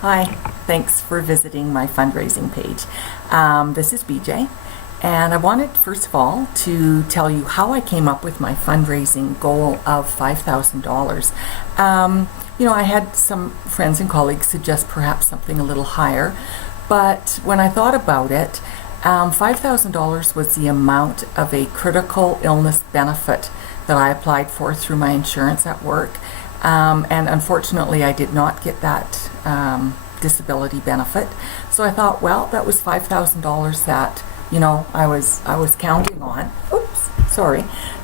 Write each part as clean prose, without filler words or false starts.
Hi, thanks for visiting my fundraising page. This is BJ, and I wanted, first of all, to tell you how I came up with my fundraising goal of $5,000. I had some friends and colleagues suggest perhaps something a little higher, but when I thought about it, $5,000 was the amount of a critical illness benefit that I applied for through my insurance at work. And unfortunately, I did not get that disability benefit. So I thought, well, that was $5,000 that I was counting on.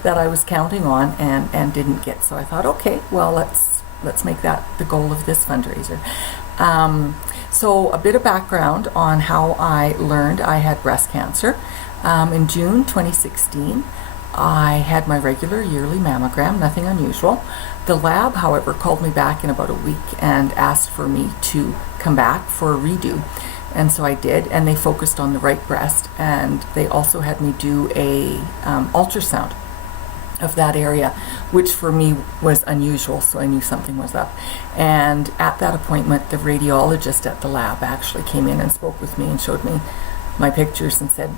That I was counting on and didn't get. So I thought, okay, well, let's make that the goal of this fundraiser. So a bit of background on how I learned I had breast cancer. In June 2016. I had my regular yearly mammogram, nothing unusual. The lab, however, called me back in about a week and asked for me to come back for a redo. And so I did, and they focused on the right breast, and they also had me do a ultrasound of that area, which for me was unusual, so I knew something was up. And at that appointment, the radiologist at the lab actually came in and spoke with me and showed me my pictures and said,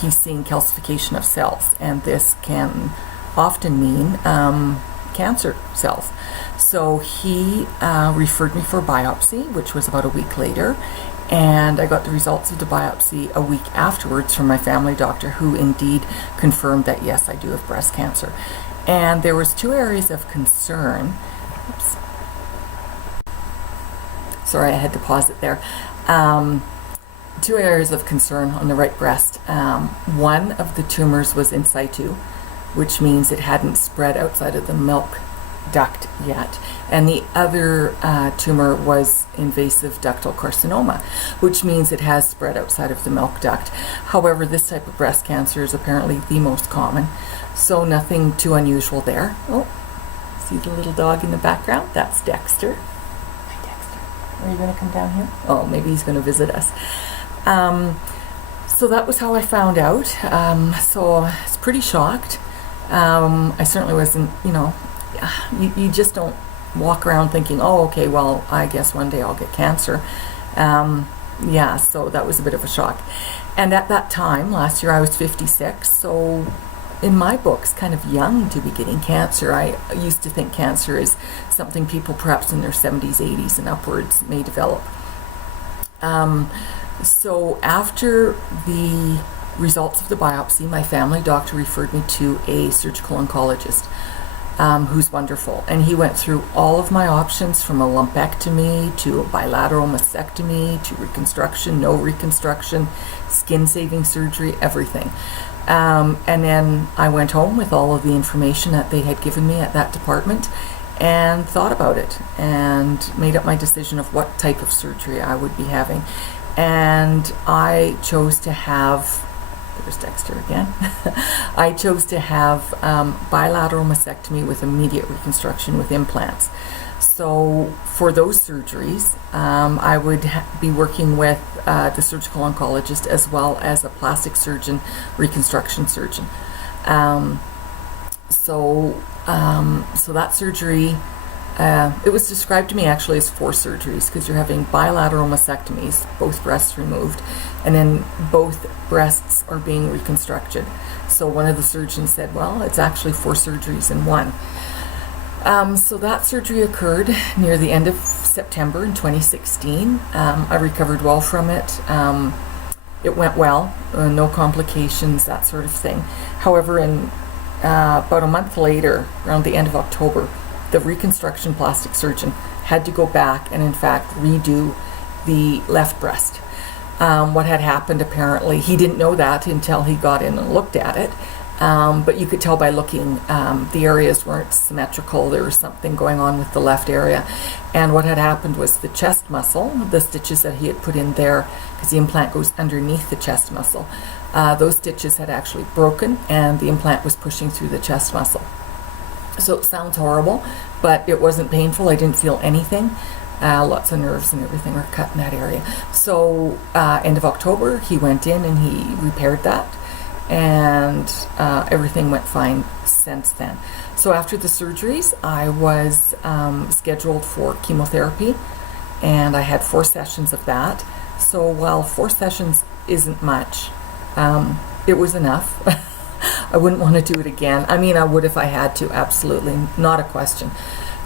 he's seeing calcification of cells, and this can often mean cancer cells. So he referred me for biopsy, which was about a week later, and I got the results of the biopsy a week afterwards from my family doctor, who indeed confirmed that yes, I do have breast cancer. And there was two areas of concern. Oops. Sorry, I had to pause it there. Two areas of concern on the right breast. One of the tumors was in situ, which means it hadn't spread outside of the milk duct yet. And the other tumor was invasive ductal carcinoma, which means it has spread outside of the milk duct. However, this type of breast cancer is apparently the most common, so nothing too unusual there. Oh, see the little dog in the background? That's Dexter. Hi, Dexter. Are you going to come down here? Oh, maybe he's going to visit us. So that was how I found out. So I was pretty shocked. I certainly wasn't, you just don't walk around thinking, oh, okay, well, I guess one day I'll get cancer. So that was a bit of a shock. And at that time, last year, I was 56. So in my books, kind of young to be getting cancer. I used to think cancer is something people perhaps in their 70s, 80s, and upwards may develop. So after the results of the biopsy, my family doctor referred me to a surgical oncologist, who's wonderful. And he went through all of my options, from a lumpectomy to a bilateral mastectomy to reconstruction, no reconstruction, skin-saving surgery, everything. And then I went home with all of the information that they had given me at that department and thought about it and made up my decision of what type of surgery I would be having. And I chose to have, there's Dexter again, I chose to have bilateral mastectomy with immediate reconstruction with implants. So for those surgeries, I would be working with the surgical oncologist as well as a plastic surgeon, reconstruction surgeon. So that surgery, it was described to me actually as 4 surgeries, because you're having bilateral mastectomies, both breasts removed, and then both breasts are being reconstructed. So one of the surgeons said, well, it's actually 4 surgeries in one. So that surgery occurred near the end of September in 2016. I recovered well from it. It went well, no complications, that sort of thing. However, in about a month later, around the end of October, the reconstruction plastic surgeon had to go back and in fact redo the left breast. What had happened, apparently, he didn't know that until he got in and looked at it, but you could tell by looking, the areas weren't symmetrical. There was something going on with the left area, and what had happened was the chest muscle, the stitches that he had put in there, because the implant goes underneath the chest muscle, those stitches had actually broken and the implant was pushing through the chest muscle. So it sounds horrible, but it wasn't painful. I didn't feel anything. Lots of nerves and everything were cut in that area. So end of October, he went in and he repaired that, and everything went fine since then. So after the surgeries, I was scheduled for chemotherapy and I had 4 sessions of that. So while 4 sessions isn't much, it was enough. I wouldn't want to do it again. I mean, I would if I had to, absolutely, not a question.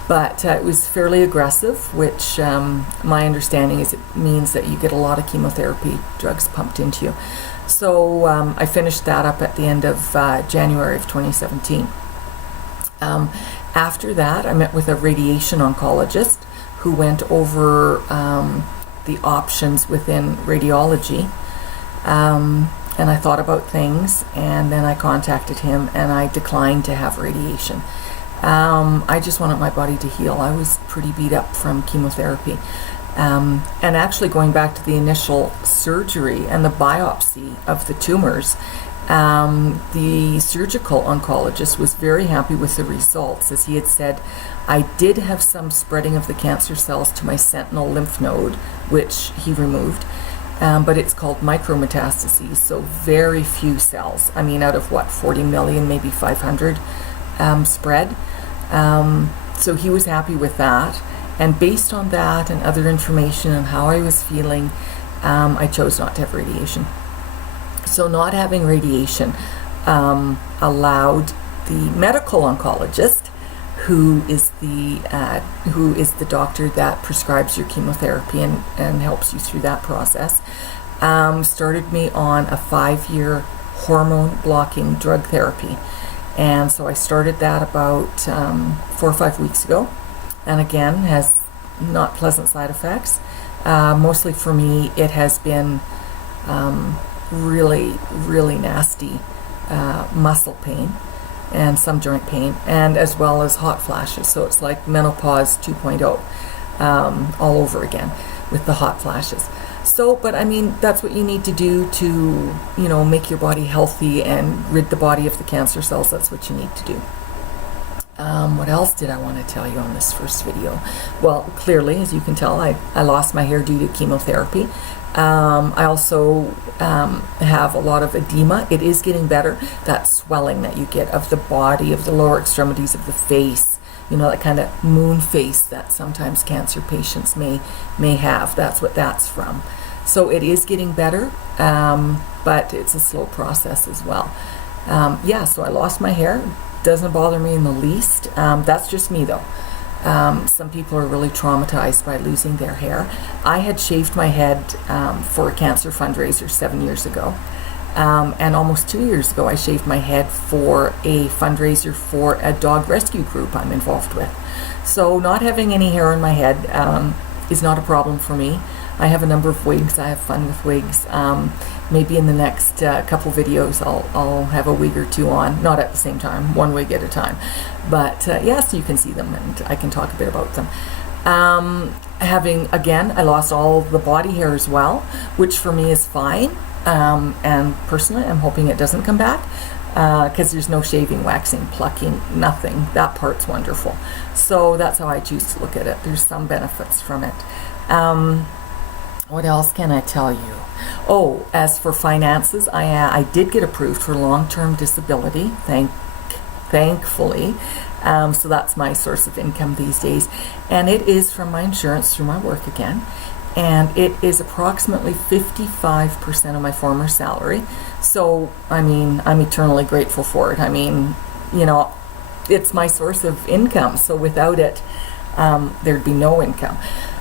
But it was fairly aggressive, which my understanding is it means that you get a lot of chemotherapy drugs pumped into you. So I finished that up at the end of January of 2017. After that, I met with a radiation oncologist who went over the options within radiology. And I thought about things, and then I contacted him, and I declined to have radiation. I just wanted my body to heal. I was pretty beat up from chemotherapy. And actually going back to the initial surgery and the biopsy of the tumors, the surgical oncologist was very happy with the results. As he had said, I did have some spreading of the cancer cells to my sentinel lymph node, which he removed. But it's called micrometastases, so very few cells. I mean, out of what, 40 million, maybe 500 spread. So he was happy with that. And based on that and other information and how I was feeling, I chose not to have radiation. So not having radiation allowed the medical oncologist, who is the doctor that prescribes your chemotherapy and helps you through that process, started me on a 5-year hormone blocking drug therapy. And so I started that about 4 or 5 weeks ago, and again has not pleasant side effects. Mostly for me, it has been really, really nasty muscle pain and some joint pain, and as well as hot flashes. So it's like menopause 2.0 all over again with the hot flashes. So, but I mean, that's what you need to do to, make your body healthy and rid the body of the cancer cells. That's what you need to do. What else did I want to tell you on this first video? Well, clearly, as you can tell, I lost my hair due to chemotherapy. I also have a lot of edema. It is getting better. That swelling that you get of the body, of the lower extremities of the face, that kind of moon face that sometimes cancer patients may have. That's what that's from. So it is getting better, but it's a slow process as well. So I lost my hair. Doesn't bother me in the least. That's just me though. Some people are really traumatized by losing their hair. I had shaved my head for a cancer fundraiser 7 years ago. And almost 2 years ago, I shaved my head for a fundraiser for a dog rescue group I'm involved with. So not having any hair on my head is not a problem for me. I have a number of wigs. I have fun with wigs. Maybe in the next couple videos I'll have a wig or two on, not at the same time, one wig at a time. But yes, you can see them and I can talk a bit about them. I lost all the body hair as well, which for me is fine. And personally, I'm hoping it doesn't come back because there's no shaving, waxing, plucking, nothing. That part's wonderful. So that's how I choose to look at it. There's some benefits from it. What else can I tell you? Oh, as for finances, I did get approved for long-term disability, thankfully. So that's my source of income these days. And it is from my insurance through my work again. And it is approximately 55% of my former salary. So, I mean, I'm eternally grateful for it. I mean, it's my source of income. So without it, there'd be no income.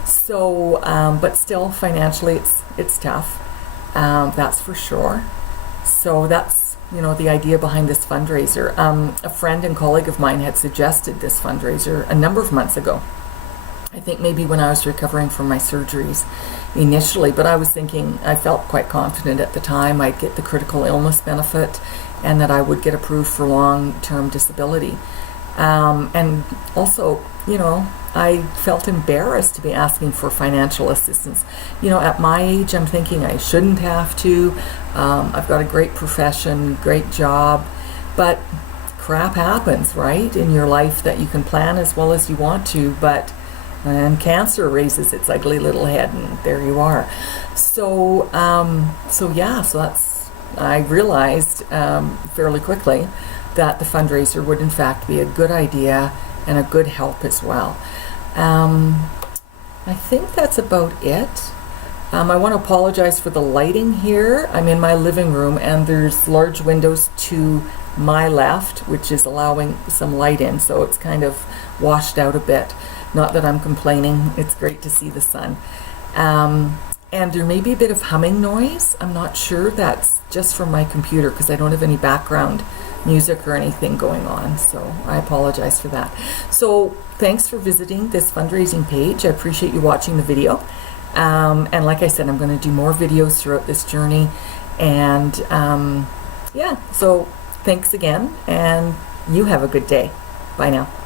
So, but still, financially, it's tough. That's for sure. So that's, the idea behind this fundraiser. A friend and colleague of mine had suggested this fundraiser a number of months ago. I think maybe when I was recovering from my surgeries initially, but I was thinking, I felt quite confident at the time I'd get the critical illness benefit and that I would get approved for long-term disability. And also, I felt embarrassed to be asking for financial assistance. At my age, I'm thinking I shouldn't have to. I've got a great profession, great job, but crap happens, right, in your life that you can plan as well as you want to, and cancer raises its ugly little head, and there you are. So that's, I realized fairly quickly that the fundraiser would in fact be a good idea and a good help as well. I think that's about it. I want to apologize for the lighting here. I'm in my living room and there's large windows to my left, which is allowing some light in, so it's kind of washed out a bit. Not that I'm complaining, it's great to see the sun. And there may be a bit of humming noise. I'm not sure, that's just from my computer because I don't have any background music or anything going on, so I apologize for that. So thanks for visiting this fundraising page. I appreciate you watching the video. And like I said, I'm going to do more videos throughout this journey. And yeah, so thanks again, and you have a good day. Bye now.